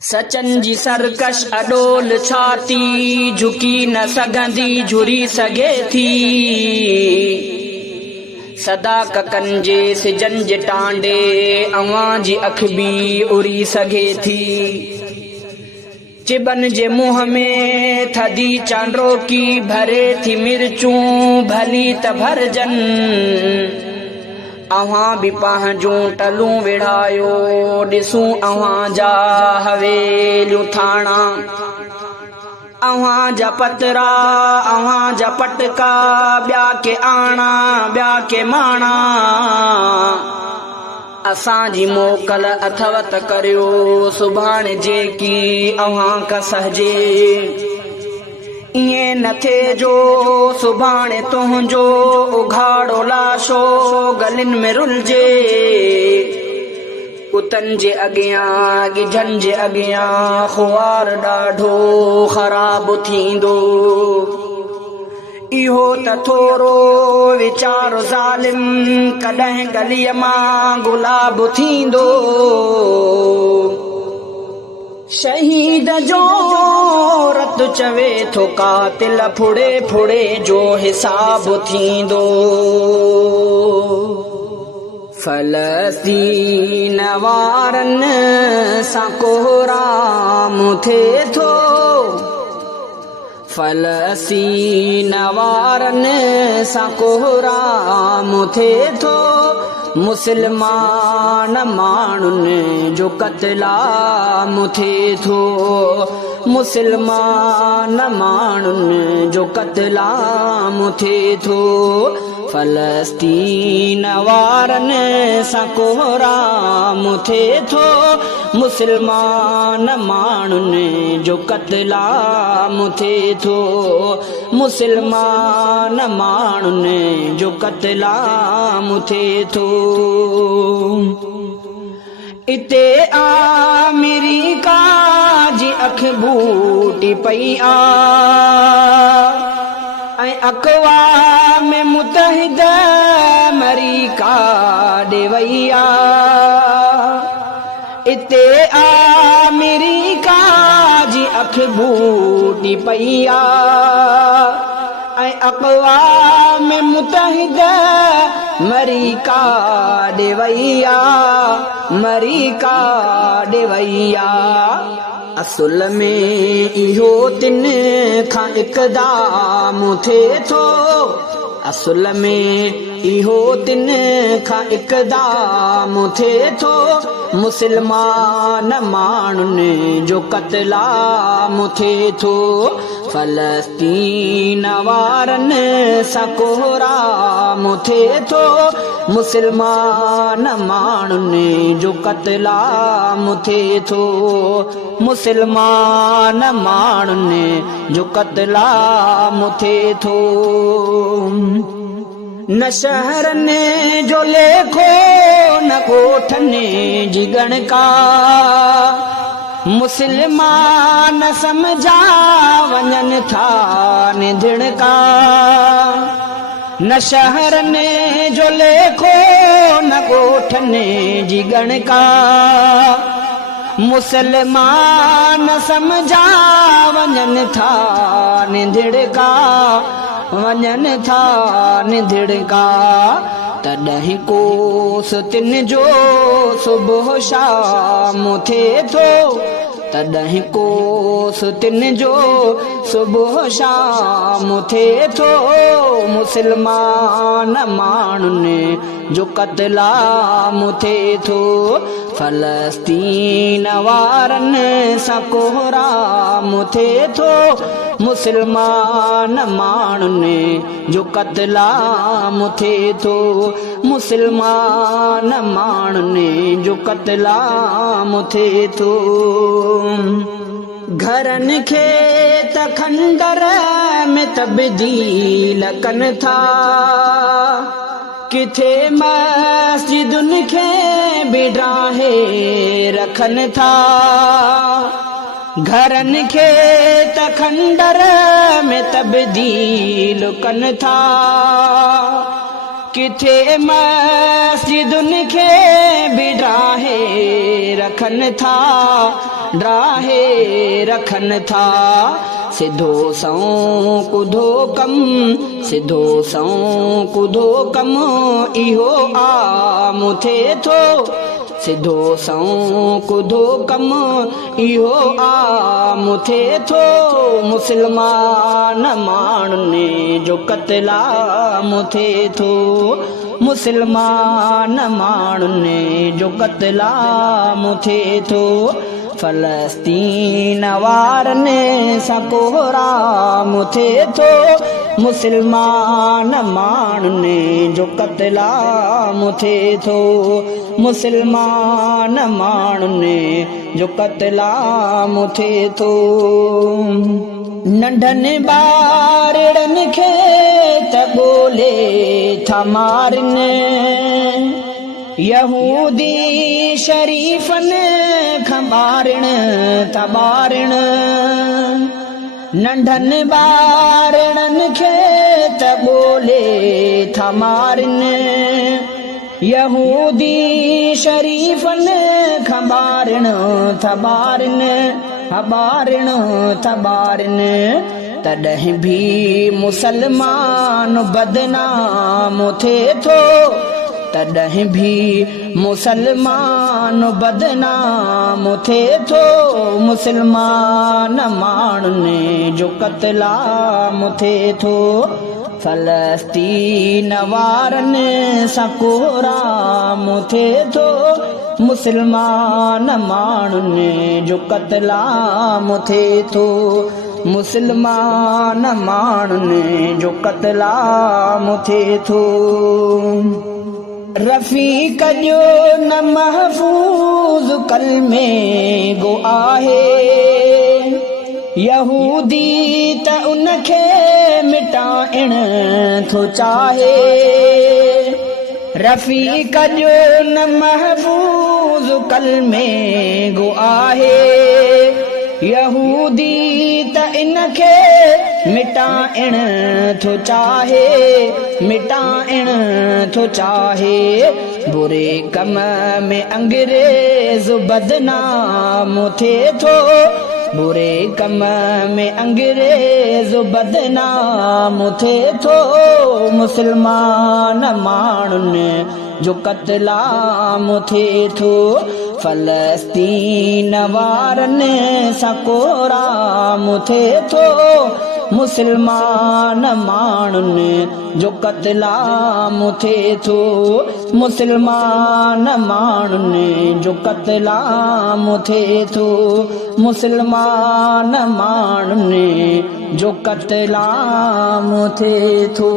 सचन जी सरकश अडोल छाती झुकी न सघंदी झुरी सघे थी। सदा ककन जे सिजन जे टांडे अवां जी अख भी उड़ी सघे थी। चिबन जे मुंह में थदी चांड्रो की भरे थी मिर्चूं भली त भरजन। अवां भी पंहिंजूं टलूं विढ़ायो ॾिसूं अवां जा हवेलियूं थाणा। अवां जा पतरा अवां जा पटका ॿिया के आणा ॿिया के माणा। असांजी मोकल अथव त करियो सुभाणे जेकी अवां का सहजे। इएं न थे जो सुभाणे तुंहिंजो उघाड़ो लाशो गलिन में रुलजे। कुतन जे अॻियां गिझन जे अॻियां खुआर ॾाढो ख़राब थींदो। इहो त थोरो वीचारो ज़ालिम कॾहिं गलीअ मां गुलाब थींदो। शहीद जो रत चवे थो कातिल फुड़े फुड़े जो हिसाब थींदो। फलस्तीन वारनि सां कोहराम थिए थो। फलस्तीन वारनि सां कोहराम थिए थो। मुसलमान माण्हुनि जो क़त्लाम थिए थो। मुसलमान माण्हुनि जो क़त्लाम थिए थो। फलस्तीन वारनि सां कोहराम थिए थो। मुसलमान माण्हुनि जो क़त्लाम थिए थो। मुसलमान माण्हुनि जो क़त्लाम थिए थो। इते अमेरिका जी अख बूटी पई आ ऐं अक़वाम मुतहिदा अमेरिका ॾे वई आ। इते अमेरिका जी अख बूटी पई आ ऐं अक़वाम मुतहिदा अमेरिका ॾे वई आ। अमेरिका ॾे वई आ। असुल में इहो तिन खां इक़दाम थिए थो। असुल में इहो तिन खां इक़दाम थिए थो। मुसलमान माण्हुनि जो क़त्लाम थिए थो। फलस्तीन वारनि सां कोहराम थिए थो। मुसलमान माण्हुनि जो क़त्लाम थिए थो। मुसलमान माण्हुनि जो क़त्लाम थिए थो। न शहरनि जो लेखो न ॻोठनि जी ॻणका। मुसलमान समझा वञनि था निधिणका। न शहरनि जो लेखो न ॻोठनि जी ॻणका। मुसलमान समझा वञनि था निधिणका। वञनि था निधिणका। तॾहिं कोस तिन जो सुबुह शाम थिए थो। तॾहिं कोस तिन जो सुबुह शाम थिए थो। मुसलमान माण्हुनि जो क़त्लाम थिए थो। फलस्तीन वारनि सां कोहराम थिए थो। मुसलमान माण्हुनि जो क़त्लाम थिए थो। मुसलमान माण्हुनि जो क़त्लाम थिए थो। घरनि खे त खंडर में तब्दील कनि था। किथे मस्जिदुनि खे बिड़ाहे रखनि था। घरनि खे त खंडर में तब्दील कनि था। किथे मस्जिदुनि खे बि ड्राहे रखनि था, ड्राहे रखनि था। सिधो सऊं कुधो कम, सिधो सऊं कुधो कम इहो आम थिए थो। सिधो सऊं कुधो कम इहो आम थिए थो। मुस्लमान माण्हुनि जो क़त्लाम थिए थो। मुस्लमान माण्हुनि जो क़त्लाम थिए थो। फ़लस्तीन वारनि सां कोहराम थिए थो। मुस्लमान माण्हुनि जो क़त्लाम थिए थो। मुस्लमान माण्हुनि जो क़त्लाम थिए थो। नंढनि ॿारनि खे त ॻोल्हे था मारनि, यहूदी शरीफ़नि खां ॿारनि था ॿारनि। नंढनि ॿारनि खे त ॻोल्हे था मारनि, यहूदी शरीफ़नि खां ॿारनि था ॿारनि, ॿारनि था ॿारनि। तॾहिं बि मुसलमान बदनाम थिए थो। तॾहिं बि मुसलमान बदनाम थिए थो। मुसलमान माण्हुनि जो क़त्लाम थिए थो। फ़लस्तीन वारनि सां कोहराम थिए थो। मुसलमान माण्हुनि जो क़त्लाम थिए थो। मुसलमान माण्हुनि जो क़त्लाम थिए थो। रफ़ीक़ जो न महफ़ूज़ कलमे गो आहे, यहूदी त उनखे मिटाइण थो चाहे। रफ़ीक़ जो न महफ़ूज़ कलमे गो आहे, यहूदी त इनखे मिटाइण थो चाहे, मिटाइण थो चाहे। बुरे कम में अंग्रेज़ बदनाम थिए थो। बुरे कम में अंग्रेज़ बदनाम थिए थो। मुसलमान माण्हुनि जो क़त्लाम थिए थो। फ़लस्तीन वारनि सां कोहराम थिए थो। मुसलमान माण्हुनि जो क़त्लाम थिए थो। मुसलमान माण्हुनि जो क़त्लाम थिए थो। मुसलमान माण्हुनि जो क़त्लाम थिए थो।